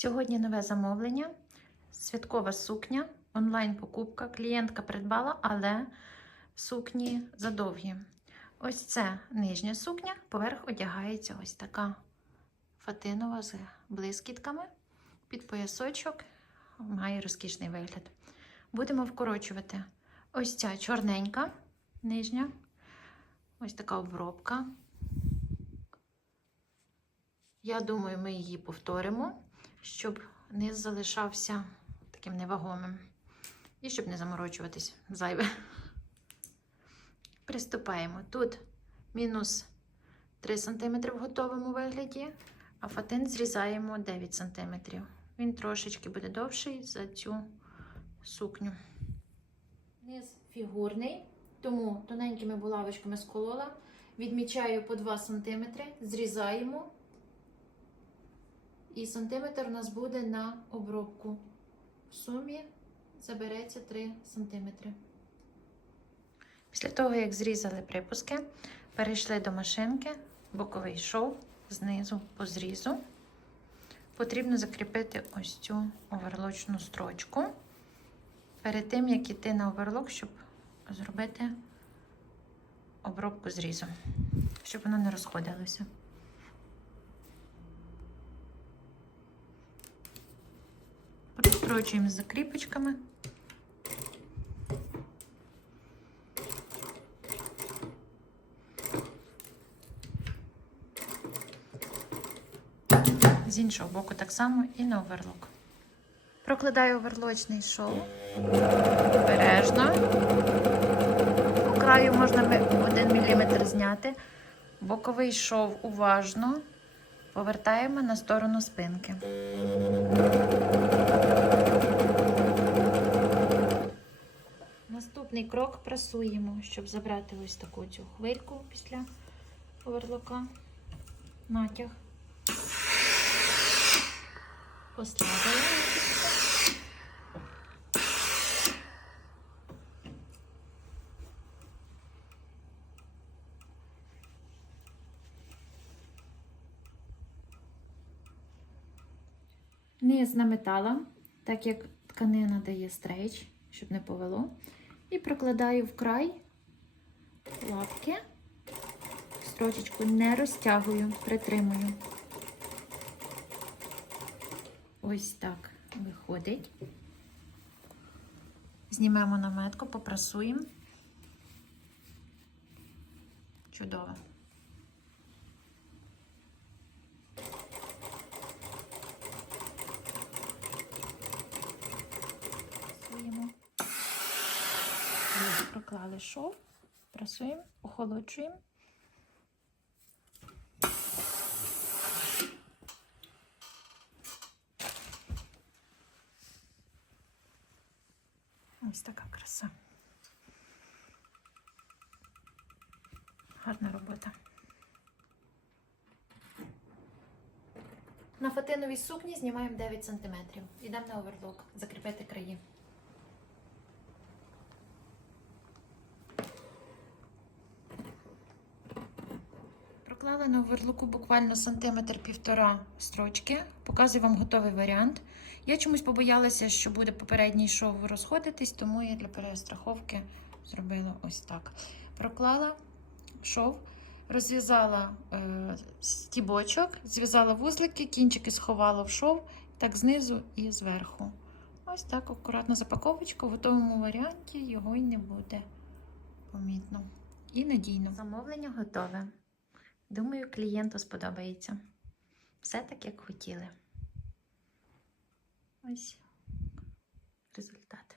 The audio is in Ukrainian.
Сьогодні нове замовлення. Святкова сукня, онлайн-покупка. Клієнтка придбала, але сукні задовгі. Ось це нижня сукня, поверх одягається ось така фатинова з блискітками. Під поясочок має розкішний вигляд. Будемо вкорочувати. Ось ця чорненька нижня. Ось така обробка. Я думаю, ми її повторимо, щоб низ залишався таким невагомим. І щоб не заморочуватись зайве. Приступаємо. Тут мінус 3 см в готовому вигляді, а фатин зрізаємо 9 см. Він трошечки буде довший за цю сукню. Низ фігурний, тому тоненькими булавочками сколола. Відмічаю по 2 см, зрізаємо. І сантиметр у нас буде на обробку. В сумі забереться 3 сантиметри. Після того, як зрізали припуски, перейшли до машинки, боковий шов знизу по зрізу. Потрібно закріпити ось цю оверлочну строчку перед тим, як іти на оверлок, щоб зробити обробку зрізу, щоб воно не розходилося. Прострочуємо з закріпочками. З іншого боку так само і на оверлок. Прокладаю оверлочний шов. Обережно. По краю можна 1 мм зняти. Боковий шов уважно повертаємо на сторону спинки. Наступний крок прасуємо, щоб забрати ось таку цю хвильку після оверлока. Натяг. Поставили. Низ наметала, так як тканина дає стрейч, щоб не повело. І прокладаю в край лапки, строчечку не розтягую, притримую. Ось так виходить. Знімемо наметку, попрасуємо. Чудово. Прасуємо. Проклали шов, прасуємо, охолоджуємо. Ось така краса. Гарна робота. На фатиновій сукні знімаємо 9 см. Йдемо на оверлок, закріпити краї. Проклала на оверлоку буквально сантиметр півтора строчки. Показую вам готовий варіант. Я чомусь побоялася, що буде попередній шов розходитись, тому я для перестраховки зробила ось так. Проклала шов, розв'язала е, стібочок, зв'язала вузлики, кінчики сховала в шов, так знизу і зверху. Ось так акуратно запаковочка. В готовому варіанті його й не буде помітно. І надійно. Замовлення готове. Думаю, клієнту сподобається. Все так, як хотіли. Ось результат.